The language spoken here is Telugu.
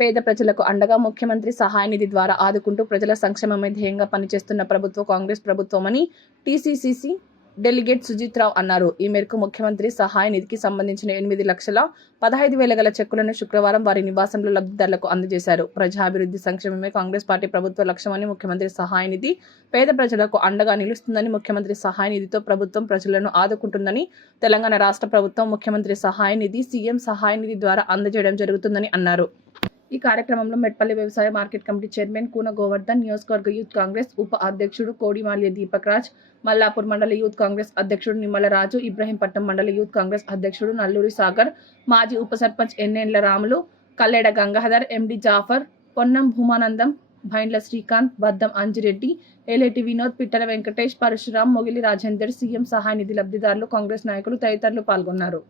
పేద ప్రజలకు అండగా ముఖ్యమంత్రి సహాయ నిధి ద్వారా ఆదుకుంటూ ప్రజల సంక్షేమమే ధ్యేయంగా పనిచేస్తున్న ప్రభుత్వ కాంగ్రెస్ ప్రభుత్వమని టీసీసీసీ డెలిగేట్ సుజిత్ రావు అన్నారు. ఈ మేరకు ముఖ్యమంత్రి సహాయ నిధికి సంబంధించిన ఎనిమిది లక్షల పదహైదు వేల గల చెక్కులను శుక్రవారం వారి నివాసంలో లబ్ధిదారులకు అందజేశారు. ప్రజాభివృద్ధి సంక్షేమమే కాంగ్రెస్ పార్టీ ప్రభుత్వ లక్ష్యమని ముఖ్యమంత్రి సహాయ నిధి పేద ప్రజలకు అండగా నిలుస్తుందని ముఖ్యమంత్రి సహాయ నిధితో ప్రభుత్వం ప్రజలను ఆదుకుంటుందని తెలంగాణ రాష్ట్ర ప్రభుత్వం ముఖ్యమంత్రి సహాయ నిధి సీఎం సహాయ నిధి ద్వారా అందజేయడం జరుగుతుందని అన్నారు. ఈ కార్యక్రమంలో మెట్పల్లి వ్యవసాయ market committee chairman Koona Govardhan నియోజకవర్గ యూత్ కాంగ్రెస్ ఉప అధ్యక్షుడు కోడిమాల్య దీపక్ రాజ్ మల్లాపూర్ మండల యూత్ కాంగ్రెస్ అధ్యక్షుడు నిమ్మల రాజు ఇబ్రహీంపట్నం మండల యూత్ కాంగ్రెస్ అధ్యక్షుడు నల్లూరి సాగర్ మాజీ ఉప సర్పంచ్ ఎన్నేండ్ల రాములు కల్లెడ గంగాధర్ ఎండి జాఫర్ పొన్నం భూమానందం భైండ్ల శ్రీకాంత్ బద్దం అంజిరెడ్డి ఏలేటి వినోద్ పిట్టల వెంకటేష్ పరశురాం మొగిలి రాజేందర్ సీఎం సహాయ నిధి లబ్ధిదారులు కాంగ్రెస్ నాయకులు తదితరులు పాల్గొన్నారు.